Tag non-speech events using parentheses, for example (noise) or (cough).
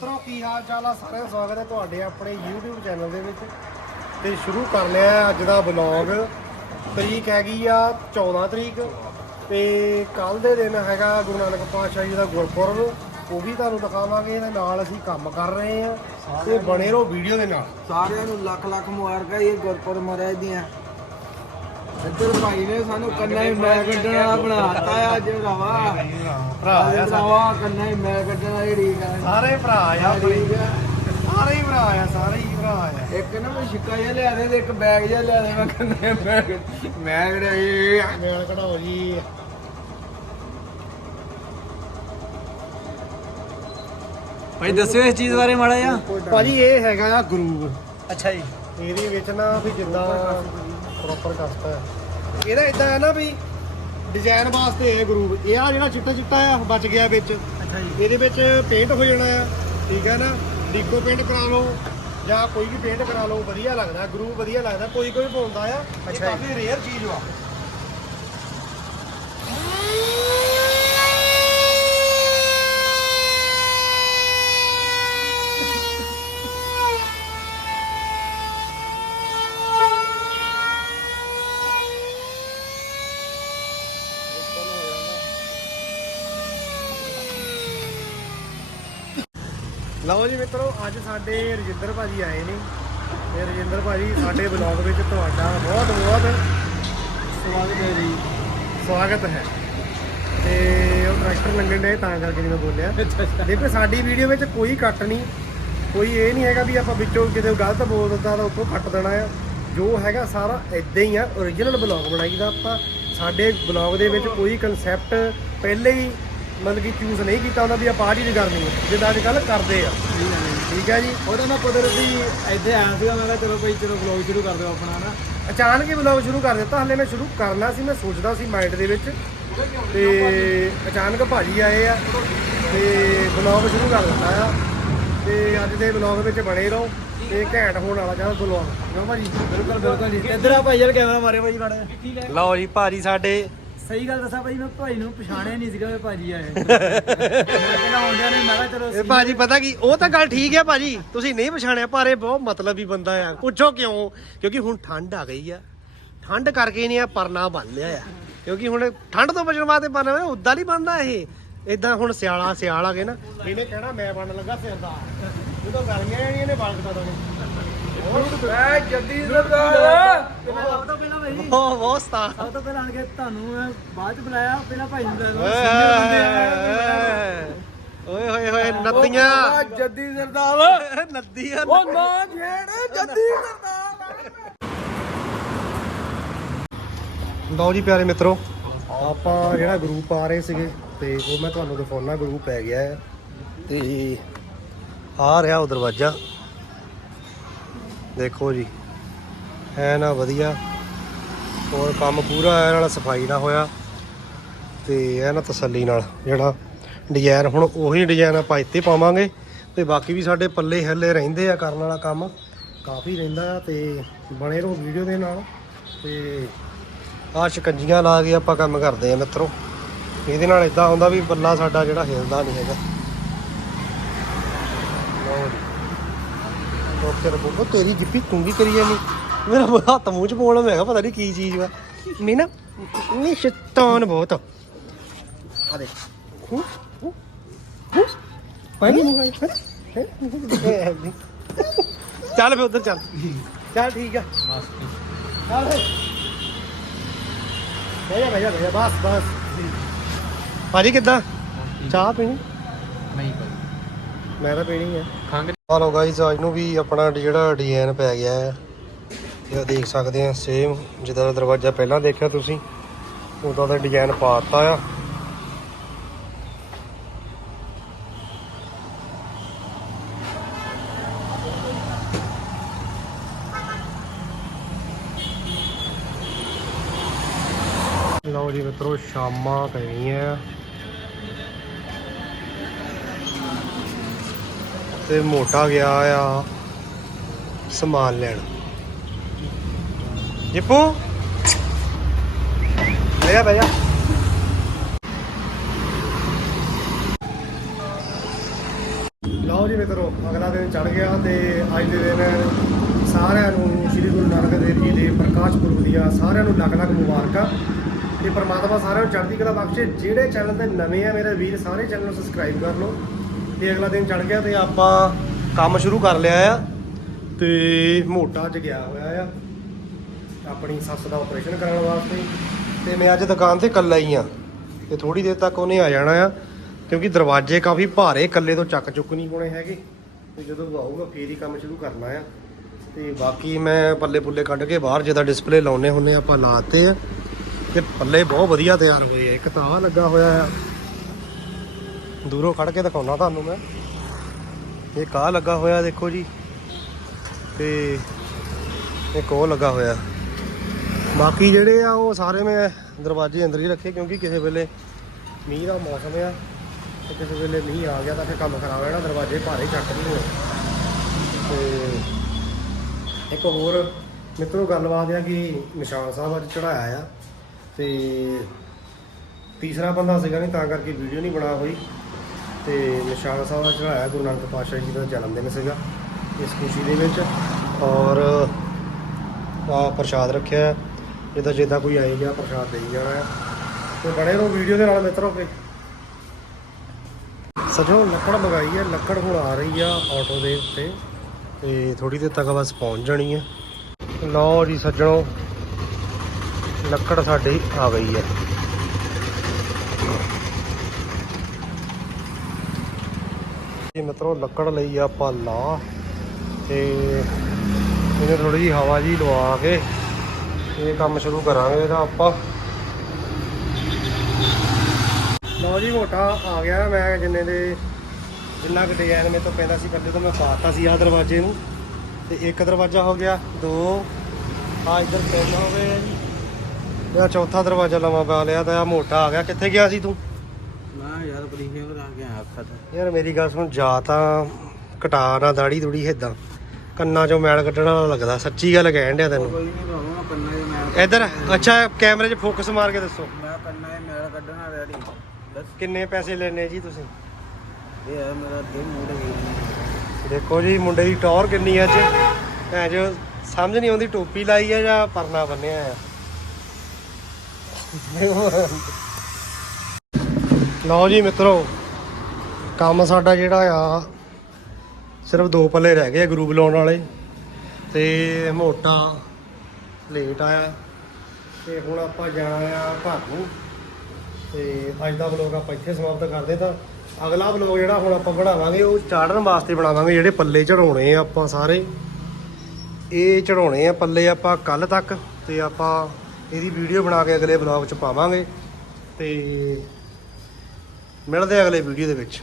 ਮਿੱਤਰੋ, ਕੀ ਹਾਲ ਚਾਲ ਆ? ਸਾਰਿਆਂ ਦਾ ਸਵਾਗਤ ਹੈ ਤੁਹਾਡੇ ਆਪਣੇ YouTube ਚੈਨਲ ਦੇ ਵਿੱਚ। ਤੇ ਸ਼ੁਰੂ ਕਰ ਲਿਆ ਅੱਜ ਦਾ ਵਲੌਗ ਤਰੀਕ ਹੈਗੀ ਆ 14 ਤਰੀਕ। ਤੇ ਕੱਲ ਦੇ ਦਿਨ ਹੈਗਾ ਗੁਰੂ ਨਾਨਕ ਪਾਤਸ਼ਾਹ ਜੀ ਦਾ ਗੁਰਪੁਰਬ। ਉਹ ਵੀ ਤੁਹਾਨੂੰ ਦਿਖਾਵਾਂਗੇ। ਇਹਦੇ ਨਾਲ ਅਸੀਂ ਕੰਮ ਕਰ ਰਹੇ ਆ ਤੇ ਬਣੇ ਰਹੋ ਵੀਡੀਓ ਦੇ ਨਾਲ। ਸਾਰਿਆਂ ਨੂੰ ਲੱਖ ਲੱਖ ਮੁਬਾਰਕਾਂ। ਇਹ ਗੁਰਪੁਰਬ ਮਹਾਰਾਜ ਦੀਆਂ। ਇੱਧਰ ਭਾਈ ਨੇ ਸਾਨੂੰ ਕੰਨਾਂ ਹੀ ਮੈਂ ਕੱਢਣਾ ਬਣਾਤਾ ਆ ਅੱਜ ਭਰਾਵਾ। ਭਰਾ ਆ ਭਰਾਵਾ ਕੰਨਾਂ ਹੀ ਮੈਂ ਕੱਢਣਾ ਇਹ ਠੀਕ ਆ। ਸਾਰੇ ਭਰਾ ਆ ਆਪਣੇ। ਸਾਰੇ ਹੀ ਭਰਾ ਆ ਸਾਰੇ ਹੀ ਭਰਾ ਆ। ਇੱਕ ਨਾ ਮੈਂ ਛਿੱਕਾ ਜਿਹਾ ਲਿਆ ਦੇ ਤੇ ਇੱਕ ਬੈਗ ਜਿਹਾ ਲਿਆ ਦੇ ਮੈਂ ਕੰਨਾਂ ਮੈਂ ਜਿਹੜਾ ਇਹ ਮੇਲ ਕਢਾਓ ਜੀ। ਭਾਈ ਦੱਸਿਓ ਇਸ ਚੀਜ਼ ਬਾਰੇ ਮਾੜਾ ਜਿਹਾ। ਭਾਜੀ ਇਹ ਹੈਗਾ ਆ ਗਰੂਵ। ਅੱਛਾ ਜੀ। ਇਹਦੇ ਵਿੱਚ ਨਾ ਵੀ ਜਿੱਦਾਂ ਪ੍ਰੋਪਰ ਕਸਟ ਹੈ। ਇਹਦਾ ਇਦਾਂ ਹੈ ਨਾ ਵੀ ਡਿਜ਼ਾਈਨ ਵਾਸਤੇ ਇਹ ਗਰੂਪ ਇਹ ਆ ਜਿਹੜਾ ਚਿੱਟਾ ਚਿੱਟਾ ਆ ਬਚ ਗਿਆ ਵਿੱਚ। ਇਹਦੇ ਵਿੱਚ ਪੇਂਟ ਹੋ ਜਾਣਾ ਆ ਠੀਕ ਹੈ ਨਾ? ਡੀਕੋ ਪੇਂਟ ਕਰਾ ਲਓ ਜਾਂ ਕੋਈ ਵੀ ਪੇਂਟ ਕਰਾ ਲਓ ਵਧੀਆ ਲੱਗਦਾ ਗਰੂਪ ਵਧੀਆ ਲੱਗਦਾ ਕੋਈ ਕੋਈ ਪਾਉਂਦਾ ਆ ਇਹ। ਕਾਫੀ ਰੇਅਰ ਚੀਜ਼ ਵਾ। ਲਓ ਜੀ ਮਿੱਤਰੋ ਅੱਜ ਸਾਡੇ ਰਜਿੰਦਰ ਭਾਜੀ ਆਏ ਨੇ। ਤੇ ਰਜਿੰਦਰ ਭਾਜੀ ਸਾਡੇ ਬਲੌਗ ਵਿੱਚ ਤੁਹਾਡਾ ਬਹੁਤ ਬਹੁਤ ਸਵਾਗਤ ਹੈ ਜੀ। ਸਵਾਗਤ ਹੈ। ਤੇ ਉਹ ਟਰੈਕਟਰ ਲੰਘਣ ਦੇ ਤਾਂ ਕਰਕੇ ਨਹੀਂ ਮੈਂ ਬੋਲਿਆ। ਦੇਖੋ ਸਾਡੀ ਵੀਡੀਓ ਵਿੱਚ ਕੋਈ ਕੱਟ ਨਹੀਂ ਕੋਈ ਇਹ ਨਹੀਂ ਹੈਗਾ ਵੀ ਆਪਾਂ ਵਿੱਚੋਂ ਕਿਤੇ ਗਲਤ ਬੋਲ ਦਿੱਤਾ ਤਾਂ ਉੱਥੋਂ ਕੱਟ ਦੇਣਾ ਆ। ਜੋ ਹੈਗਾ ਸਾਰਾ ਇਦਾਂ ਹੀ ਆ। Origignal ਬਲੌਗ ਬਣਾਈਦਾ ਆਪਾਂ। ਸਾਡੇ ਬਲੌਗ ਦੇ ਵਿੱਚ ਕੋਈ ਕਨਸੈਪਟ ਪਹਿਲੇ ਹੀ ਮਤਲਬ ਕਿ ਚੂਜ਼ ਨਹੀਂ ਕੀਤਾ ਹੁੰਦਾ ਵੀ ਆਪਾਂ ਆਹ ਚੀਜ਼ ਕਰਨੀ ਹੈ ਜਿੱਦਾਂ ਅੱਜ ਕੱਲ੍ਹ ਕਰਦੇ ਆ। ਠੀਕ ਹੈ ਜੀ? ਉਹਦਾ ਮੈਂ ਕੁਦਰਤੀ ਇੱਥੇ ਆਇਆ ਸੀਗਾ ਮੈਂ ਕਿਹਾ ਚਲੋ ਭਾਈ ਚਲੋ ਵਲੌਗ ਸ਼ੁਰੂ ਕਰ ਦਿਓ ਆਪਣਾ ਨਾ ਅਚਾਨਕ ਹੀ ਵਲੌਗ ਸ਼ੁਰੂ ਕਰ ਦਿੱਤਾ ਹਲੇ ਮੈਂ ਸ਼ੁਰੂ ਕਰਨਾ ਸੀ ਮੈਂ ਸੋਚਦਾ ਸੀ ਮਾਈਂਡ ਦੇ ਵਿੱਚ। ਤੇ ਅਚਾਨਕ ਭਾਜੀ ਆਏ ਆ ਤੇ ਵਲੌਗ ਸ਼ੁਰੂ ਕਰ ਦਿੱਤਾ ਆ। ਤੇ ਅੱਜ ਦੇ ਵਲੌਗ ਵਿੱਚ ਬਣੇ ਰਹੋ ਤੇ ਘੈਂਟ ਹੋਣ ਵਾਲਾ ਜ਼ਿਆਦਾ ਵਲੌਗ ਕਿਉਂ ਭਾਜੀ? ਬਿਲਕੁਲ ਬਿਲਕੁਲ ਜੀ। ਇੱਧਰ ਆ ਭਾਈ ਯਾਰ ਕੈਮਰਾ ਮਾਰੇ ਭਾਈ ਮਾੜਾ ਲਓ ਜੀ ਭਾਜੀ ਸਾਡੇ ਸਹੀ ਗੱਲ ਦੱਸਾਂ ਭਾਈ ਮੈਂ ਭਾਈ ਨੂੰ ਪਛਾਣਿਆ ਨਹੀਂ ਸੀਗਾ ਵੀ ਭਾਜੀ ਆਏ (laughs) ਮੈਂ ਪਹਿਲਾਂ ਆਉਂਦਿਆਂ ਨੇ ਮੈਂ ਕਿਹਾ ਚਲੋ ਇਹ ਭਾਜੀ ਪਤਾ ਕੀ ਉਹ ਤਾਂ ਗੱਲ ਠੀਕ ਹੈ ਭਾਜੀ ਤੁਸੀਂ ਨਹੀਂ ਪਛਾਣਿਆ ਪਰ ਇਹ ਬਹੁਤ ਮਤਲਬੀ ਬੰਦਾ ਆ। ਪੁੱਛੋ ਕਿਉਂ? ਕਿਉਂਕਿ ਹੁਣ ਠੰਡ ਆ ਗਈ ਆ। ਠੰਡ ਕਰਕੇ ਨਹੀਂ ਆ ਪਰਨਾ ਬੰਨ ਲਿਆ ਆ। ਕਿਉਂਕਿ ਹੁਣ ਠੰਡ ਤੋਂ ਬਚਣ ਵਾਸਤੇ ਪਰਨਾ ਉੱਦਾਂ ਨਹੀਂ ਬੰਨਦਾ ਇਹ। ਇਦਾਂ ਹੁਣ ਸਿਆਲਾ ਸਿਆਲ ਆ ਗਏ ਨਾ। ਇਹਨੇ ਕਹਿਣਾ ਮੈਂ ਬੰਨ ਲੱਗਾ ਸਿਰਦਾ ਜਦੋਂ ਗਰਮੀਆਂ ਆਣੀਆਂ ਨੇ ਬਾਲ ਕਟਾ ਦੇਣੇ। ਐ ਜੱਦੀ ਸਰਦਾਰ ਭਾਈ ਬਹੁਤ ਬਹੁਤ ਸਤਾ ਸਭ ਤੋਂ ਪਹਿਲਾਂ ਆਣ ਕੇ ਤੁਹਾਨੂੰ ਮੈਂ ਬਾਅਦ ਚ ਬੁਲਾਇਆ ਪਹਿਲਾਂ ਭਾਈ ਨੂੰ ਬੁਲਾਇਆ ਓਏ ਹੋਏ ਹੋਏ ਨੱਤੀਆਂ ਜੱਦੀ ਸਰਦਾਰ। (laughs) ਨੱਦੀਆਂ ਉਹ ਨਾ ਛੇੜ ਜੱਦੀ ਸਰਦਾਰ। ਲਓ ਜੀ ਪਿਆਰੇ ਮਿੱਤਰੋ ਆਪਾਂ ਜਿਹੜਾ ਗਰੁੱਪ ਆ ਰਹੇ ਸੀਗੇ ਤੇ ਉਹ ਮੈਂ ਤੁਹਾਨੂੰ ਦਿਖਾਉਣਾ ਗਰੁੱਪ ਪੈ ਗਿਆ ਹੈ। ਤੇ ਆ ਰਿਹਾ ਉਹ ਦਰਵਾਜ਼ਾ। ਦੇਖੋ ਜੀ ਹੈ ਨਾ ਵਧੀਆ। ਹੋਰ ਕੰਮ ਪੂਰਾ ਹੈ, ਨਾਲ ਸਫ਼ਾਈ ਨਾਲ ਹੋਇਆ। ਤੇ ਇਹ ਨਾ ਤਸੱਲੀ ਨਾਲ ਜਿਹੜਾ ਡਿਜ਼ਾਈਨ ਹੁਣ ਉਹੀ ਡਿਜ਼ਾਈਨ ਆਪਾਂ ਇੱਥੇ ਪਾਵਾਂਗੇ। ਤੇ ਬਾਕੀ ਵੀ ਸਾਡੇ ਪੱਲੇ ਹੱਲੇ ਰਹਿੰਦੇ ਆ ਕਰਨ ਵਾਲਾ ਕੰਮ। ਕਾਫੀ ਰਹਿੰਦਾ ਆ ਤੇ ਬਣੇ ਰਹੋ ਵੀਡੀਓ ਦੇ ਨਾਲ। ਤੇ ਆ ਸ਼ਿਕੰਜੀਆਂ ਲਾ ਕੇ ਆਪਾਂ ਕੰਮ ਕਰਦੇ ਆ ਮਿੱਤਰੋ। ਇਹਦੇ ਨਾਲ ਇਦਾਂ ਹੁੰਦਾ ਵੀ ਪੱਲਾ ਸਾਡਾ ਜਿਹੜਾ ਹਿਲਦਾ ਨਹੀਂ ਹੈਗਾ। ਲਓ ਜੀ। ਓਕੇ ਰਬੋ ਤੇਰੀ ਜਿੱਪੀ ਤੂੰ ਕੀ ਕਰੀ ਜਾਨੀ। ਮੇਰਾ ਹੱਥ ਮੂੰਹ ਚ ਪਾਉਣ ਮੈਂ ਕਿਹਾ ਪਤਾ ਨਹੀਂ ਕੀ ਚੀਜ਼ ਵਾ। ਮੈਂ ਨਾ ਨਹੀਂ ਸ਼ੈਤਾਨ ਬਹੁਤ ਆ। ਦੇ ਹੂੰ ਹੂੰ ਹੂੰ। ਪਾਣੀ ਮੂੰਹ ਆਈ ਚੱਲ ਫੇ ਉਧਰ ਚੱਲ। ਚੱਲ ਠੀਕ ਆ। ਚੱਲ ਫੇ ਜਾ ਜਾ ਜਾ। ਬਸ ਬਸ। ਭਾਜੀ ਕਿੱਦਾਂ? ਚਾਹ ਪੀਣੀ? ਨਹੀਂ ਭਾਈ ਮੈਂ ਤਾਂ ਪੀਣੀ ਹੈ ਖੰਗ ਹਲੋ ਗਾਈਸ ਅੱਜ ਨੂੰ ਵੀ ਆਪਣਾ ਜਿਹੜਾ ਡਿਜ਼ਾਈਨ ਪੈ ਗਿਆ ਹੈ। ਇਹ ਦੇਖ ਸਕਦੇ ਆ ਸੇਮ ਜਿੱਦਾਂ ਦਾ ਦਰਵਾਜ਼ਾ ਪਹਿਲਾਂ ਦੇਖਿਆ ਤੁਸੀਂ, ਉਦਾਂ ਦਾ ਡਿਜ਼ਾਈਨ ਪਾਤਾ ਆ। ਲਓ ਜੀ ਮਿੱਤਰੋ, ਸ਼ਾਮਾਂ ਪੈ ਗਈਆਂ ਤੇ ਮੋਟਾ ਗਿਆ ਆ ਸਮਾਨ ਲੈਣ। ਜਿੱਪੂ ਲੈ ਜਾ ਬਹਿ ਲਓ ਜੀ ਮਿੱਤਰੋ, ਅਗਲਾ ਦਿਨ ਚੜ ਗਿਆ ਤੇ ਅੱਜ ਦੇ ਦਿਨ ਸਾਰਿਆਂ ਨੂੰ ਸ੍ਰੀ ਗੁਰੂ ਨਾਨਕ ਦੇਵ ਜੀ ਦੇ ਪ੍ਰਕਾਸ਼ ਪੁਰਬ ਦੀਆਂ ਸਾਰਿਆਂ ਨੂੰ ਲੱਖ ਲੱਖ ਮੁਬਾਰਕਾਂ। ਤੇ ਪ੍ਰਮਾਤਮਾ ਸਾਰਿਆਂ ਨੂੰ ਚੜ੍ਹਦੀ ਕਲਾ ਬਖਸ਼ੇ। ਜਿਹੜੇ ਚੈਨਲ ਤੇ ਨਵੇਂ ਆ ਮੇਰੇ ਵੀਰ, ਸਾਰੇ ਚੈਨਲ ਨੂੰ ਸਬਸਕ੍ਰਾਈਬ ਕਰ ਲਓ। ਤੇ ਅਗਲਾ ਦਿਨ ਚੜ ਗਿਆ ਤੇ ਆਪਾਂ ਕੰਮ ਸ਼ੁਰੂ ਕਰ ਲਿਆ ਆ। ਤੇ ਮੋਟਾ ਅੱਜ ਗਿਆ ਹੋਇਆ ਆ। ਆਪਣੀ ਸੱਸ ਦਾ ਆਪਰੇਸ਼ਨ ਕਰਾਉਣ ਵਾਸਤੇ। ਤੇ ਮੈਂ ਅੱਜ ਦੁਕਾਨ ਤੇ ਇਕੱਲਾ ਹੀ ਆ ਤੇ ਥੋੜੀ ਦੇਰ ਤੱਕ ਉਹਨੇ ਆ ਜਾਣਾ ਆ। ਕਿਉਂਕਿ ਦਰਵਾਜ਼ੇ ਕਾਫੀ ਭਾਰੇ ਇਕੱਲੇ ਤੋਂ ਚੱਕ ਚੁੱਕ ਨਹੀਂ ਹੋਣੇ ਹੈਗੇ। ਤੇ ਜਦੋਂ ਆਊਗਾ, ਫੇਰ ਹੀ ਕੰਮ ਸ਼ੁਰੂ ਕਰਨਾ ਆ। ਤੇ ਬਾਕੀ ਮੈਂ ਪੱਲੇ ਪੁੱਲੇ ਕੱਢ ਕੇ ਬਾਹਰ ਜਿਹਦਾ ਡਿਸਪਲੇ ਲਾਉਨੇ ਹੁੰਨੇ ਆਪਾਂ ਲਾਤੇ ਆ। ਤੇ ਪੱਲੇ ਬਹੁਤ ਵਧੀਆ ਤਿਆਰ ਹੋਏ ਆ। ਇੱਕ ਤਾਂ ਆਹ ਲੱਗਾ ਹੋਇਆ ਆ। ਦੂਰੋਂ ਖੜ ਕੇ ਦਿਖਾਉਣਾ ਤੁਹਾਨੂੰ ਮੈਂ। ਇਹ ਕਾਹ ਲੱਗਾ ਹੋਇਆ, ਦੇਖੋ ਜੀ। ਤੇ ਇੱਕ ਉਹ ਲੱਗਾ ਹੋਇਆ। ਬਾਕੀ ਜਿਹੜੇ ਆ ਉਹ ਸਾਰੇ ਮੈਂ ਦਰਵਾਜ਼ੇ ਅੰਦਰ ਹੀ ਰੱਖੇ ਕਿਉਂਕਿ ਕਿਸੇ ਵੇਲੇ ਮੀਂਹ ਦਾ ਮੌਸਮ ਆ ਤੇ ਕਿਸੇ ਵੇਲੇ ਮੀਂਹ ਆ ਗਿਆ ਤਾਂ ਫਿਰ ਕੰਮ ਖਰਾਬ ਹੋ ਜਾਣਾ ਦਰਵਾਜ਼ੇ ਭਾਰੇ ਚੱਕ ਨਹੀਂ ਹੋਏ। ਤੇ ਇੱਕ ਹੋਰ ਮਿੱਤਰੋ ਗੱਲਬਾਤ ਆ ਕਿ ਨਿਸ਼ਾਨ ਸਾਹਿਬ ਅੱਜ ਚੜਾਇਆ ਆ ਤੇ ਤੀਸਰਾ ਬੰਦਾ ਸੀਗਾ ਨਹੀਂ ਤਾਂ ਕਰਕੇ ਵੀਡੀਓ ਨਹੀਂ ਬਣਾ ਹੋਈ। ਤੇ ਨਿਸ਼ਾਨ ਸਾਹਿਬ ਦਾ ਚੜਾਇਆ ਗੁਰੂ ਨਾਨਕ ਪਾਤਸ਼ਾਹ ਜੀ ਦਾ ਜਨਮ ਦਿਨ ਸੀਗਾ ਇਸ ਖੁਸ਼ੀ ਦੇ ਵਿੱਚ ਔਰ ਆ ਪ੍ਰਸ਼ਾਦ ਰੱਖਿਆ। ਜਿੱਦਾਂ ਜਿੱਦਾਂ ਕੋਈ ਆਏ ਗਿਆ ਪ੍ਰਸ਼ਾਦ ਦੇਈ ਜਾਣਾ ਹੈ। ਤੇ ਬਣੇ ਰਹੋ ਵੀਡੀਓ ਦੇ ਨਾਲ ਮਿੱਤਰੋ ਫੇ ਸਜੋ ਲੱਕੜ ਮੰਗਾਈ ਹੈ, ਲੱਕੜ ਹੁਣ ਆ ਰਹੀ ਆ ਆਟੋ ਦੇ ਉੱਤੇ। ਤੇ ਥੋੜੀ ਦੇਰ ਤੱਕ ਬਸ ਪਹੁੰਚ ਜਾਣੀ ਹੈ। ਲਓ ਜੀ ਸੱਜਣੋ, ਲੱਕੜ ਸਾਡੀ ਆ ਗਈ ਹੈ। ਜੀ ਮਿੱਤਰੋ, ਲੱਕੜ ਲਈ ਆਪਾਂ ਲਾ। ਤੇ ਇਹਨੇ ਥੋੜੀ ਜਿਹੀ ਹਵਾ ਜੀ ਲਵਾ ਕੇ ਇਹ ਕੰਮ ਸ਼ੁਰੂ ਕਰਾਂਗੇ ਇਹਦਾ ਆਪਾਂ। ਲਓ ਜੀ ਮੋਟਾ ਆ ਗਿਆ ਮੈਂ ਜਿੰਨੇ ਦੇ ਜਿੰਨਾ ਕੁ ਡਿਜ਼ਾਈਨ ਮੇਰੇ ਤੋਂ ਪੈਂਦਾ ਸੀ ਪਹਿਲੇ ਤਾਂ ਮੈਂ ਪਾਤਾ ਸੀ ਆਹ ਦਰਵਾਜ਼ੇ ਨੂੰ ਤੇ ਇੱਕ ਦਰਵਾਜ਼ਾ ਹੋ ਗਿਆ ਦੋ ਆ ਇੱਧਰ ਤਿੰਨ ਹੋ ਗਏ ਆ ਜੀ। ਇਹ ਚੌਥਾ ਦਰਵਾਜ਼ਾ ਲਵਾਂ ਪਾ ਲਿਆ ਤਾਂ ਆ ਮੋਟਾ ਆ ਗਿਆ। ਕਿੱਥੇ ਗਿਆ ਸੀ ਤੂੰ? ਮੈਂ ਯਾਰ ਬਰੀਫਿੰਗ ਕਰਾ ਕੇ ਅੱਖਾਂ ਤੇ। ਯਾਰ ਮੇਰੀ ਗੱਲ ਸੁਣ ਜਾ ਤਾਂ ਕਟਾ ਨਾ ਦਾੜੀ ਦੂੜੀ ਏਦਾਂ। ਕੰਨਾਂ ਚੋਂ ਮੈਲ ਕੱਢਣ ਵਾਲਾ ਲੱਗਦਾ ਸੱਚੀ ਗੱਲ ਕਹਿਣ ਡਿਆ ਤੈਨੂੰ। ਕੋਈ ਨਹੀਂ ਬਾਬਾ ਮੈਂ ਕੰਨਾਂ 'ਚ ਮੈਲ ਇੱਧਰ ਅੱਛਾ ਕੈਮਰੇ 'ਚ ਫੋਕਸ ਮਾਰ ਕੇ ਦੱਸੋ। ਮੈਂ ਕੰਨਾਂ 'ਚ ਮੈਲ ਕੱਢਣਾ ਰੈਡੀ ਬਸ ਕਿੰਨੇ ਪੈਸੇ ਲੈਣੇ ਜੀ ਤੁਸੀਂ? ਇਹ ਹੈ ਮੇਰਾ ਦਿਲ ਮੂਡ ਹੈ ਦੇਖੋ ਜੀ ਮੁੰਡੇ ਦੀ ਟੌਰ ਕਿੰਨੀ ਅੱਜ। ਐ ਜੋ ਸਮਝ ਨਹੀਂ ਆਉਂਦੀ ਟੋਪੀ ਲਾਈ ਆ ਜਾਂ ਪਰਨਾ ਬੰਨਿਆ ਆ। ਲਓ ਜੀ ਮਿੱਤਰੋ ਕੰਮ ਸਾਡਾ ਜਿਹੜਾ ਆ ਸਿਰਫ ਦੋ ਪੱਲੇ ਰਹਿ ਗਏ ਆ ਗਰੂਪ ਲਾਉਣ ਵਾਲੇ। ਤੇ ਮੋਟਾ ਲੇਟ ਆਇਆ। ਤੇ ਹੁਣ ਆਪਾਂ ਜਾਣਾ ਆ ਘਰ ਨੂੰ। ਤੇ ਅੱਜ ਦਾ ਵਲੋਗ ਆਪਾਂ ਇੱਥੇ ਸਮਾਪਤ ਕਰਦੇ ਤਾਂ ਅਗਲਾ ਵਲੋਗ ਜਿਹੜਾ ਹੁਣ ਆਪਾਂ ਬਣਾਵਾਂਗੇ, ਉਹ ਚਾੜਨ ਵਾਸਤੇ ਬਣਾਵਾਂਗੇ, ਜਿਹੜੇ ਪੱਲੇ ਚੜਾਉਣੇ ਆ ਆਪਾਂ ਸਾਰੇ। ਇਹ ਚੜਾਉਣੇ ਆ ਪੱਲੇ ਆਪਾਂ ਕੱਲ ਤੱਕ, ਤੇ ਆਪਾਂ ਇਹਦੀ ਵੀਡੀਓ ਬਣਾ ਕੇ ਅਗਲੇ ਵਲੌਗ ਚ ਪਾਵਾਂਗੇ। ਤੇ ਮਿਲਦੇ ਅਗਲੇ ਵੀਡੀਓ ਦੇ ਵਿੱਚ।